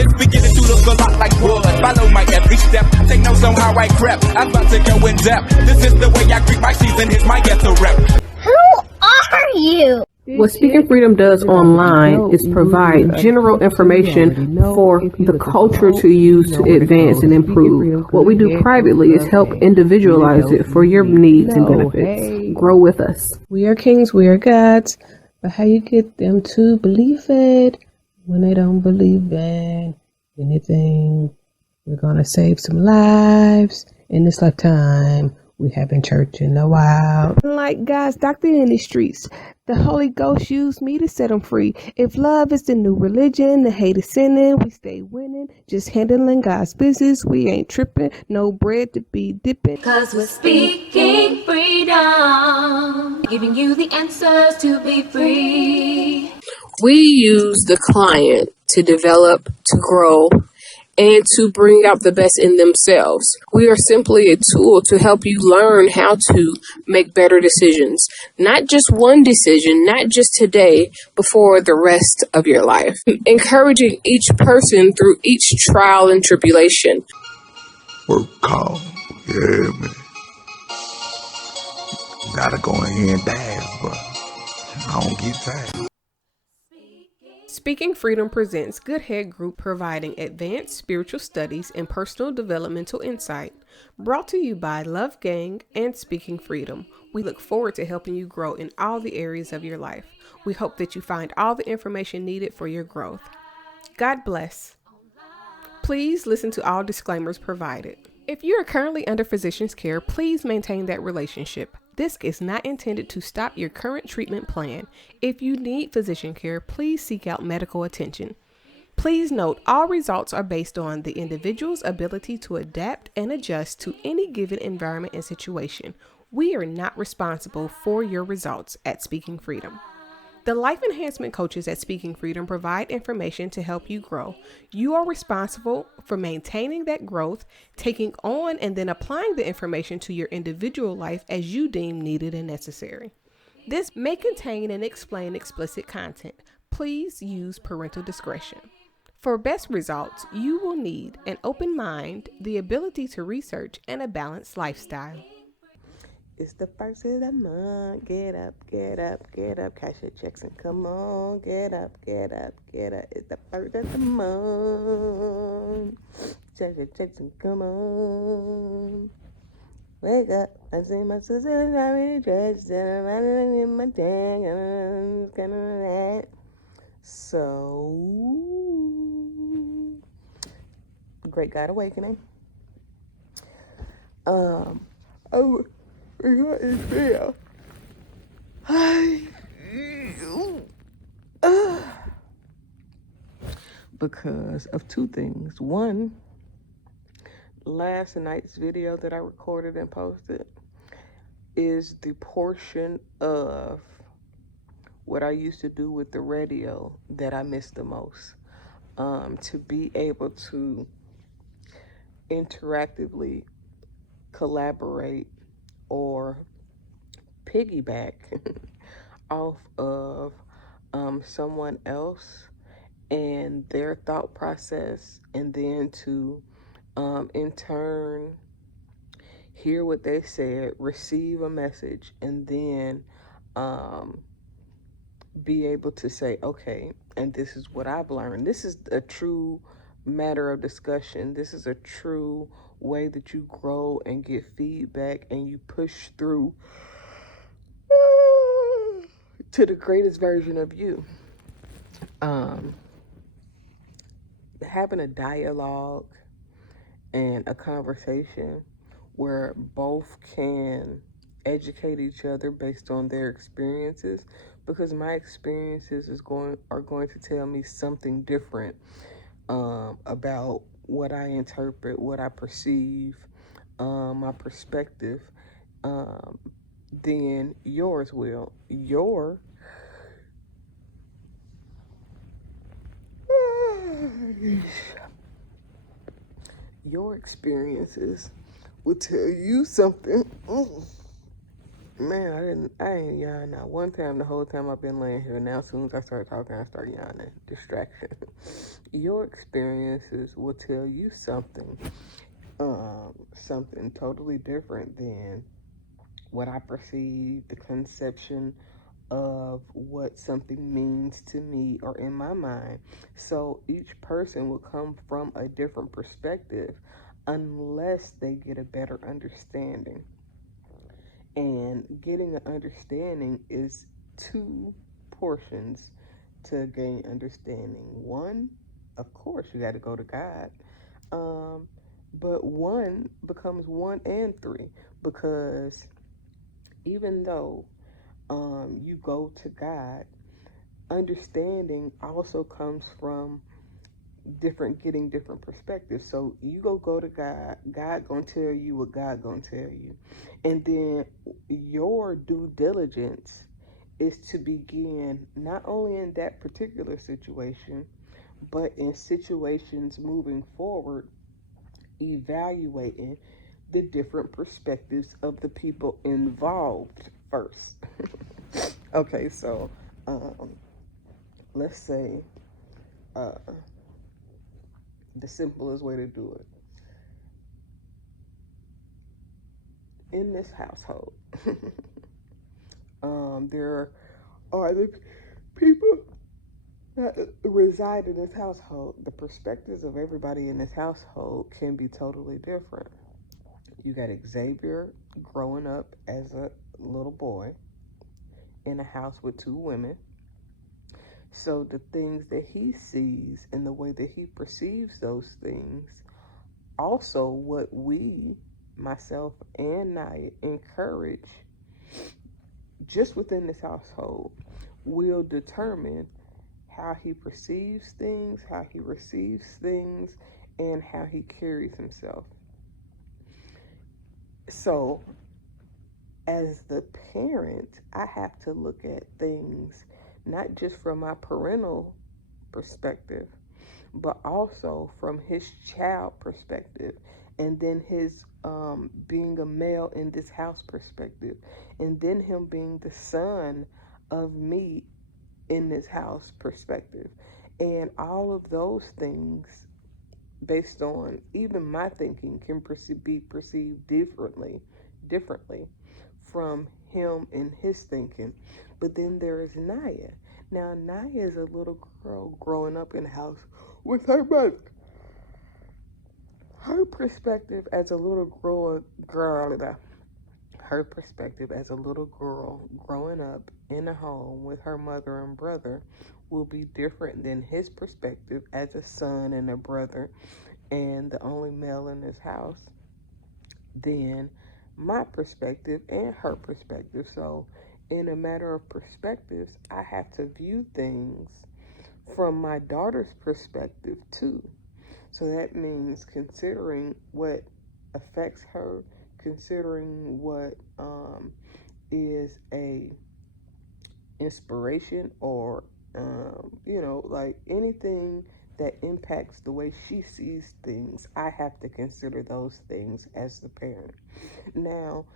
It's beginning to look a lot like wood. Follow my every step. Take notes on how I crept. I'm about to go in depth. This is the way I greet my season. Here's my ghetto rep. Who are you? What Speaking Freedom does online is provide general information for the culture to use to advance and improve. What we do privately is help individualize it for your needs and benefits. Grow with us. We are kings, we are gods, but how you get them to believe it when they don't believe in anything? We're gonna save some lives in this lifetime. We haven't church in a while. Like God's doctor in the streets, the Holy Ghost used me to set them free. If love is the new religion, the hate is sinning, we stay winning. Just handling God's business, we ain't tripping. No bread to be dipping. Cause we're speaking freedom, giving you the answers to be free. We use the client to develop, to grow, and to bring out the best in themselves. We are simply a tool to help you learn how to make better decisions. Not just one decision, not just today, but for the rest of your life. Encouraging each person through each trial and tribulation. Work call. Yeah, man. Gotta go in here and dance, but I don't get tired. Speaking Freedom presents Good Head Group, providing advanced spiritual studies and personal developmental insight. Brought to you by Love Gang and Speaking Freedom. We look forward to helping you grow in all the areas of your life. We hope that you find all the information needed for your growth. God bless. Please listen to all disclaimers provided. If you are currently under physician's care, please maintain that relationship. This is not intended to stop your current treatment plan. If you need physician care, please seek out medical attention. Please note, all results are based on the individual's ability to adapt and adjust to any given environment and situation. We are not responsible for your results at Speaking Freedom. The life enhancement coaches at Speaking Freedom provide information to help you grow. You are responsible for maintaining that growth, taking on and then applying the information to your individual life as you deem needed and necessary. This may contain and explain explicit content. Please use parental discretion. For best results, you will need an open mind, the ability to research, and a balanced lifestyle. It's the first of the month. Get up, get up, get up. Cash your checks and come on. Get up, get up, get up. It's the first of the month. Cash your checks and come on. Wake up. I see my sister's already dressed. And I'm running in my tank. I'm kind of that. So, Great God Awakening. Because of two things. One, last night's video that I recorded and posted is the portion of what I used to do with the radio that I miss the most. To be able to interactively collaborate or piggyback off of someone else and their thought process, and then to in turn hear what they said, receive a message, and then be able to say, okay, and this is what I've learned. This is a true matter of discussion. This is a true way that you grow and get feedback and you push through to the greatest version of you. Having a dialogue and a conversation where both can educate each other based on their experiences, because my experiences are going to tell me something different about what I interpret, what I perceive, my perspective, then yours will. Your experiences will tell you something Man, I ain't yawned not one time the whole time I've been laying here. Now, as soon as I start talking, I start yawning. Distraction. Your experiences will tell you something totally different than what I perceive, the conception of what something means to me or in my mind. So each person will come from a different perspective unless they get a better understanding. And getting an understanding is two portions to gain understanding. One, of course, you got to go to God. Um, but one becomes one and three because even though you go to God, understanding also comes from getting different perspectives. So you go to God, God gonna tell you what God gonna tell you, and then your due diligence is to begin not only in that particular situation, but in situations moving forward, evaluating the different perspectives of the people involved first. Okay, so um, let's say uh, the simplest way to do it in this household. There are the people that reside in this household. The perspectives of everybody in this household can be totally different. You got Xavier growing up as a little boy in a house with two women. So the things that he sees and the way that he perceives those things, also what we, myself and Naya, encourage just within this household will determine how he perceives things, how he receives things, and how he carries himself. So, as the parent, I have to look at things not just from my parental perspective, but also from his child perspective, and then his being a male in this house perspective, and then him being the son of me in this house perspective. And all of those things, based on even my thinking, can be perceived differently from him and his thinking. But then there is Naya. Now, Naya is a little girl growing up in a house with her mother. Her perspective as a little her perspective as a little girl growing up in a home with her mother and brother will be different than his perspective as a son and a brother and the only male in this house, than my perspective and her perspective. So, in a matter of perspectives, I have to view things from my daughter's perspective too. So that means considering what affects her, considering what is a inspiration or like anything that impacts the way she sees things. I have to consider those things as the parent. Now,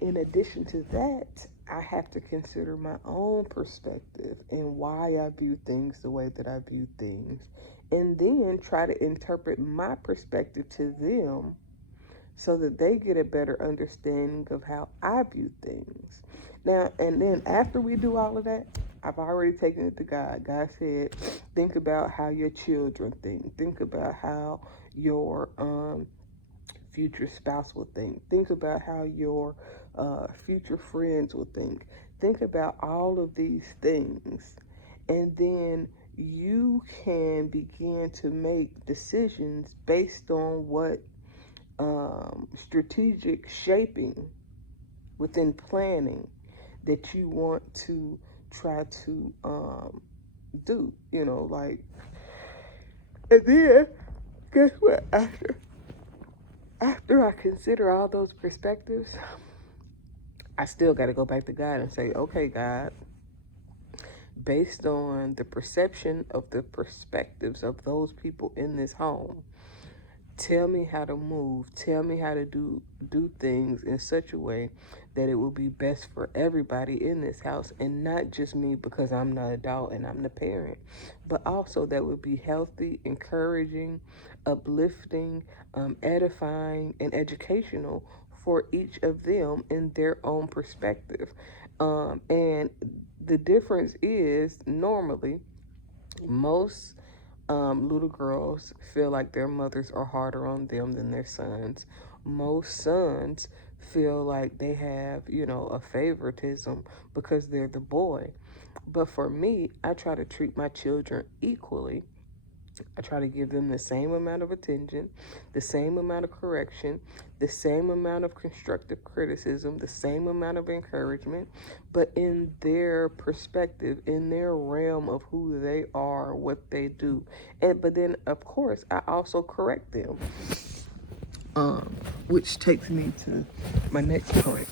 in addition to that, I have to consider my own perspective and why I view things the way that I view things, and then try to interpret my perspective to them so that they get a better understanding of how I view things. Now, and then after we do all of that, I've already taken it to God. God said, think about how your children think. Think about how your future spouse will think. Think about how your future friends will think. Think about all of these things. And then you can begin to make decisions based on what strategic shaping within planning that you want to try to do, and then guess what? After I consider all those perspectives, I still got to go back to God and say, okay, God, based on the perception of the perspectives of those people in this home, Tell me how to move. Tell me how to do things in such a way that it will be best for everybody in this house, and not just me because I'm the adult and I'm the parent, but also that would be healthy, encouraging, uplifting, edifying, and educational for each of them in their own perspective. And the difference is normally most little girls feel like their mothers are harder on them than their sons. Most sons feel like they have, a favoritism because they're the boy. But for me, I try to treat my children equally. I try to give them the same amount of attention, the same amount of correction, the same amount of constructive criticism, the same amount of encouragement, but in their perspective, in their realm of who they are, what they do. But then, of course, I also correct them, which takes me to my next point.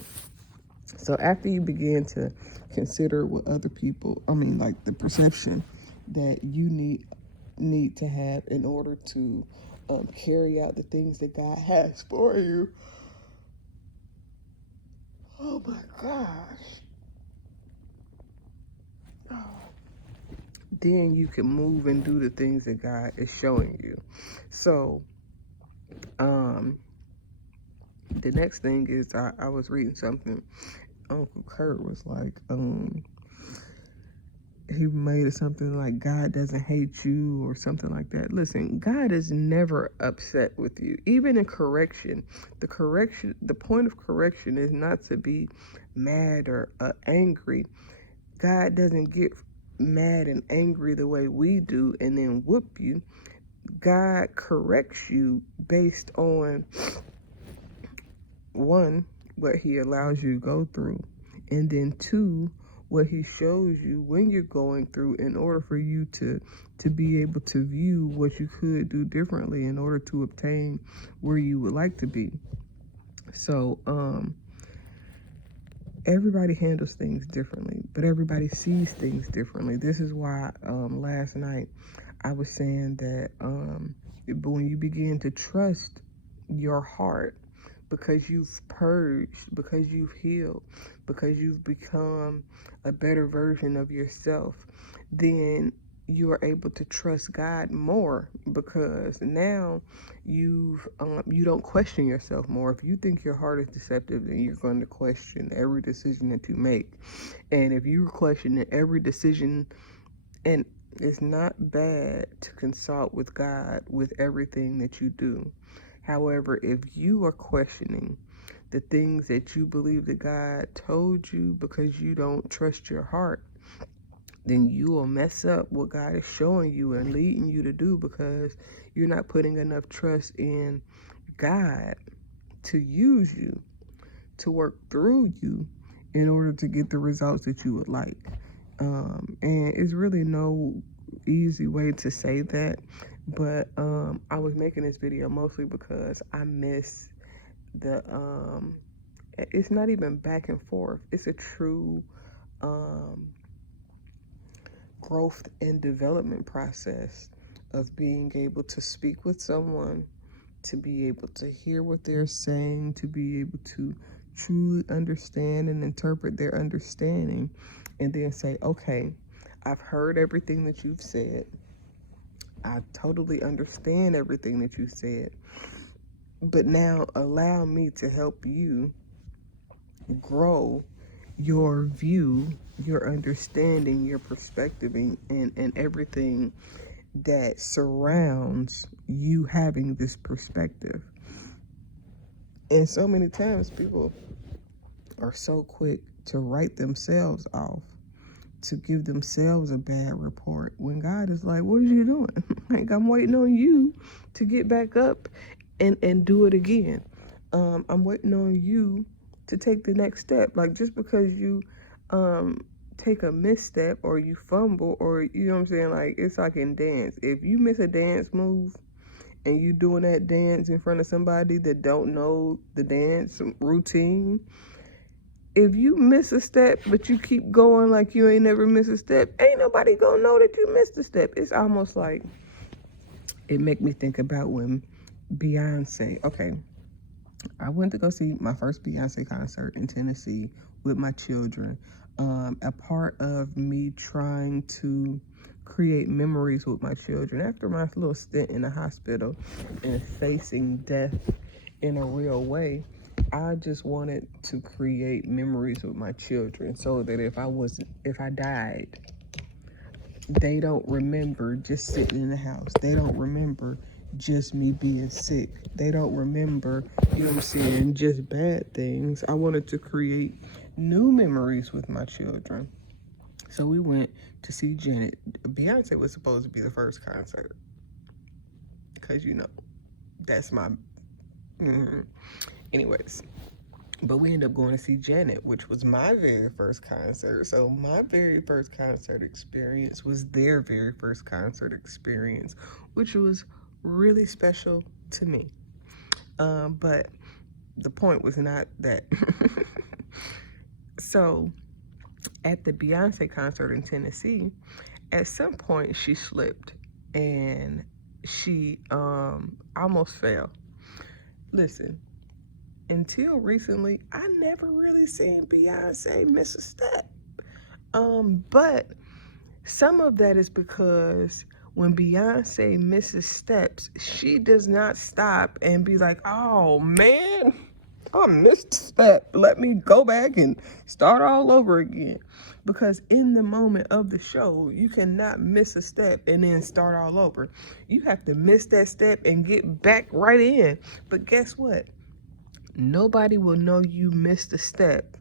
So after you begin to consider what other people, like the perception that you need to have in order to carry out the things that God has for you. Oh my gosh. Then you can move and do the things that God is showing you. So, the next thing is I was reading something. Uncle Kurt was like, he made it something like God doesn't hate you or something like that. Listen, God is never upset with you. Even in correction, the point of correction is not to be mad or angry. God doesn't get mad and angry the way we do and then whoop you. God corrects you based on, one, what he allows you to go through, and then two, what he shows you when you're going through in order for you to be able to view what you could do differently in order to obtain where you would like to be. So everybody handles things differently, but everybody sees things differently. This is why last night I was saying that when you begin to trust your heart, because you've purged, because you've healed, because you've become a better version of yourself, then you are able to trust God more, because now you don't question yourself more. If you think your heart is deceptive, then you're going to question every decision that you make. And if you question every decision, and it's not bad to consult with God with everything that you do. However, if you are questioning the things that you believe that God told you because you don't trust your heart, then you will mess up what God is showing you and leading you to do, because you're not putting enough trust in God to use you, to work through you in order to get the results that you would like. And it's really no easy way to say that, but I was making this video mostly because I miss the it's not even back and forth, it's a true growth and development process of being able to speak with someone, to be able to hear what they're saying, to be able to truly understand and interpret their understanding, and then say, okay, I've heard everything that you've said. I totally understand everything that you said. But now allow me to help you grow your view, your understanding, your perspective, and everything that surrounds you having this perspective. And so many times people are so quick to write themselves off, to give themselves a bad report, when God is like, what are you doing? Like, I'm waiting on you to get back up and do it again. I'm waiting on you to take the next step. Like, just because you take a misstep or you fumble, or you know what I'm saying, like, it's like in dance. If you miss a dance move and you doing that dance in front of somebody that don't know the dance routine, if you miss a step but you keep going like you ain't never miss a step, ain't nobody gonna know that you missed a step. It's almost like, it make me think about when Beyonce. Okay. I went to go see my first Beyonce concert in Tennessee with my children. A part of me trying to create memories with my children after my little stint in the hospital and facing death in a real way. I just wanted to create memories with my children so that if I died, they don't remember just sitting in the house. They don't remember just me being sick. They don't remember, you know what I'm saying, just bad things. I wanted to create new memories with my children. So we went to see Janet. Beyonce was supposed to be the first concert. Because, that's my... Anyways. But we ended up going to see Janet, which was my very first concert. So my very first concert experience was their very first concert experience, which was really special to me. But the point was not that. So at the Beyonce concert in Tennessee, at some point she slipped and she almost fell. Listen, until recently, I never really seen Beyonce miss a step. But some of that is because when Beyonce misses steps, she does not stop and be like, oh man, I missed a step. Let me go back and start all over again. Because in the moment of the show, you cannot miss a step and then start all over. You have to miss that step and get back right in. But guess what? Nobody will know you missed a step.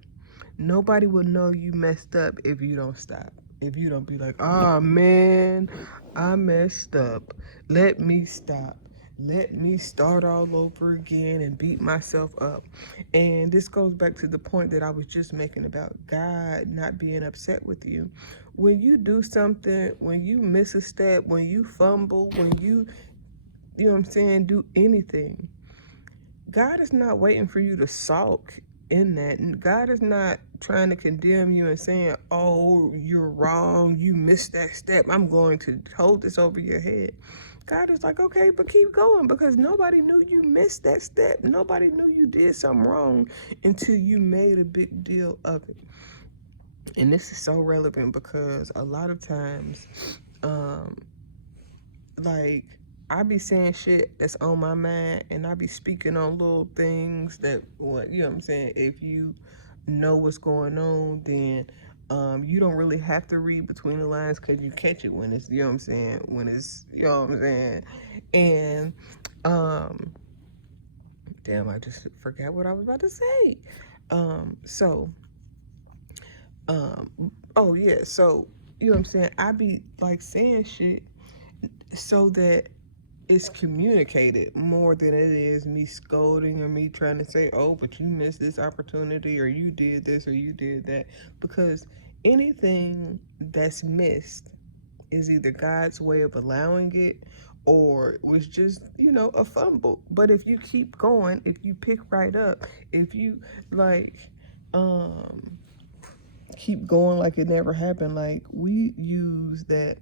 Nobody will know you messed up if you don't stop. If you don't be like, oh man, I messed up. Let me stop. Let me start all over again and beat myself up. And this goes back to the point that I was just making about God not being upset with you. When you do something, when you miss a step, when you fumble, when you know what I'm saying, do anything, God is not waiting for you to sulk in that. And God is not trying to condemn you and saying, oh, you're wrong, you missed that step, I'm going to hold this over your head. God is like, okay, but keep going, because nobody knew you missed that step. Nobody knew you did something wrong until you made a big deal of it. And this is so relevant because a lot of times, like, I be saying shit that's on my mind, and I be speaking on little things that, you know what I'm saying, if you know what's going on, then you don't really have to read between the lines because you catch it when it's, you know what I'm saying, when it's, you know what I'm saying. And damn, I just forgot what I was about to say. Oh yeah, so, you know what I'm saying, I be like saying shit so that it's communicated more than it is me scolding or me trying to say, oh, but you missed this opportunity, or you did this, or you did that. Because anything that's missed is either God's way of allowing it, or was just, a fumble. But if you keep going, if you pick right up, if you keep going like it never happened, like we use that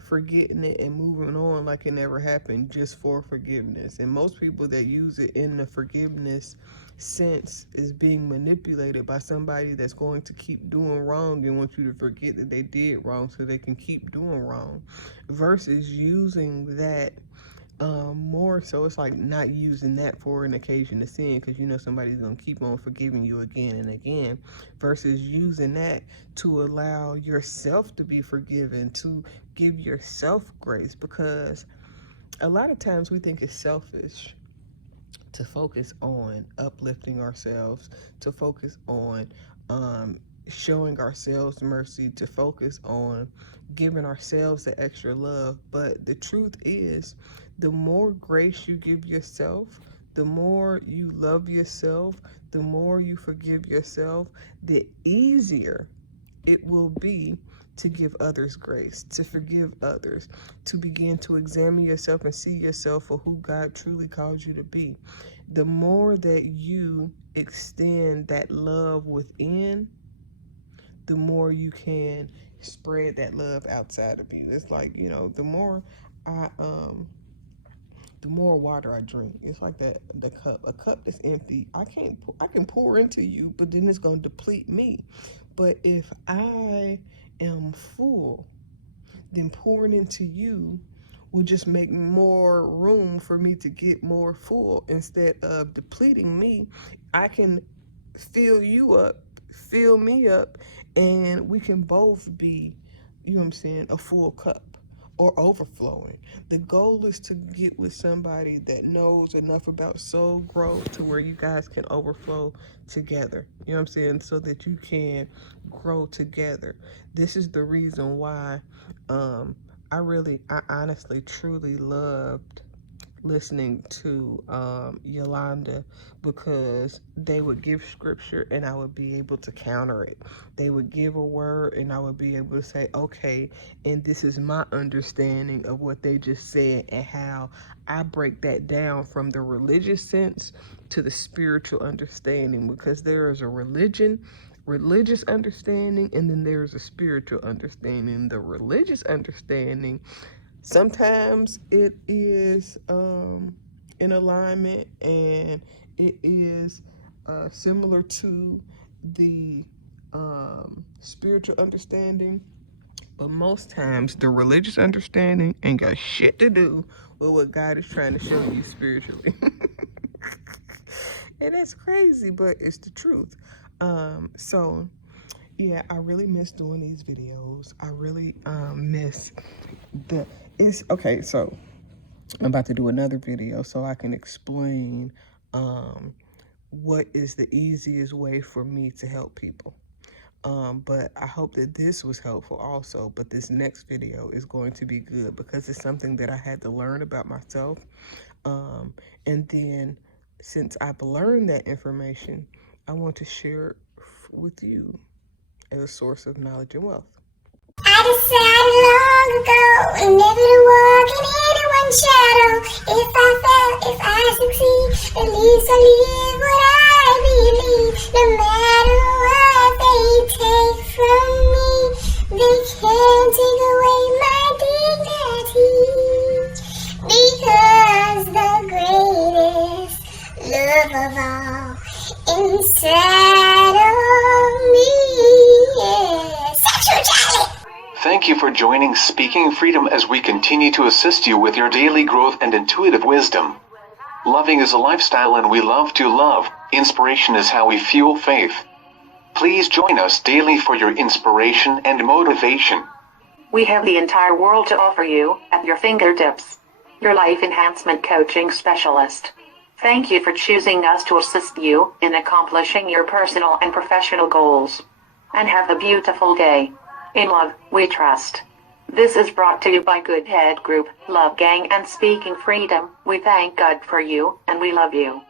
forgetting it and moving on like it never happened just for forgiveness. And most people that use it in the forgiveness sense is being manipulated by somebody that's going to keep doing wrong and want you to forget that they did wrong so they can keep doing wrong, versus using that more so it's like not using that for an occasion to sin, because somebody's gonna keep on forgiving you again and again, versus using that to allow yourself to be forgiven, to give yourself grace. Because a lot of times we think it's selfish to focus on uplifting ourselves, to focus on showing ourselves mercy, to focus on giving ourselves the extra love. But the truth is, the more grace you give yourself, the more you love yourself, the more you forgive yourself, the easier it will be to give others grace, to forgive others, to begin to examine yourself and see yourself for who God truly calls you to be. The more that you extend that love within, the more you can spread that love outside of you. It's like, the more I the more water I drink. It's like that the cup. A cup that's empty, I can pour into you, but then it's gonna deplete me. But if I am full, then pouring into you will just make more room for me to get more full. Instead of depleting me, I can fill you up, fill me up, and we can both be, you know what I'm saying, a full cup or overflowing. The goal is to get with somebody that knows enough about soul growth to where you guys can overflow together. You know what I'm saying? So that you can grow together. This is the reason why I honestly, truly loved listening to Yolanda, because they would give scripture and I would be able to counter it. They would give a word and I would be able to say, okay, and this is my understanding of what they just said, and how I break that down from the religious sense to the spiritual understanding, because there is a religious understanding, and then there's a spiritual understanding. The religious understanding, sometimes it is in alignment, and it is similar to the spiritual understanding, but most times the religious understanding ain't got shit to do with what God is trying to show you spiritually. And that's crazy, but it's the truth. So yeah, I really miss doing these videos. I really miss it's okay. So I'm about to do another video so I can explain what is the easiest way for me to help people. But I hope that this was helpful also. But this next video is going to be good because it's something that I had to learn about myself. And then since I've learned that information, I want to share it with you as a source of knowledge and wealth. I decided long ago never to walk in anyone's shadow. If I fail, if I succeed, at least I live what I believe. No matter what they take from me, they can't take away my dignity. Because the greatest love of all inside of me is sexuality. Thank you for joining Speaking Freedom as we continue to assist you with your daily growth and intuitive wisdom. Loving is a lifestyle and we love to love. Inspiration is how we fuel faith. Please join us daily for your inspiration and motivation. We have the entire world to offer you at your fingertips. Your life enhancement coaching specialist. Thank you for choosing us to assist you in accomplishing your personal and professional goals. And have a beautiful day. In love, we trust. This is brought to you by Good Head Group, Love Gang, and Speaking Freedom. We thank God for you, and we love you.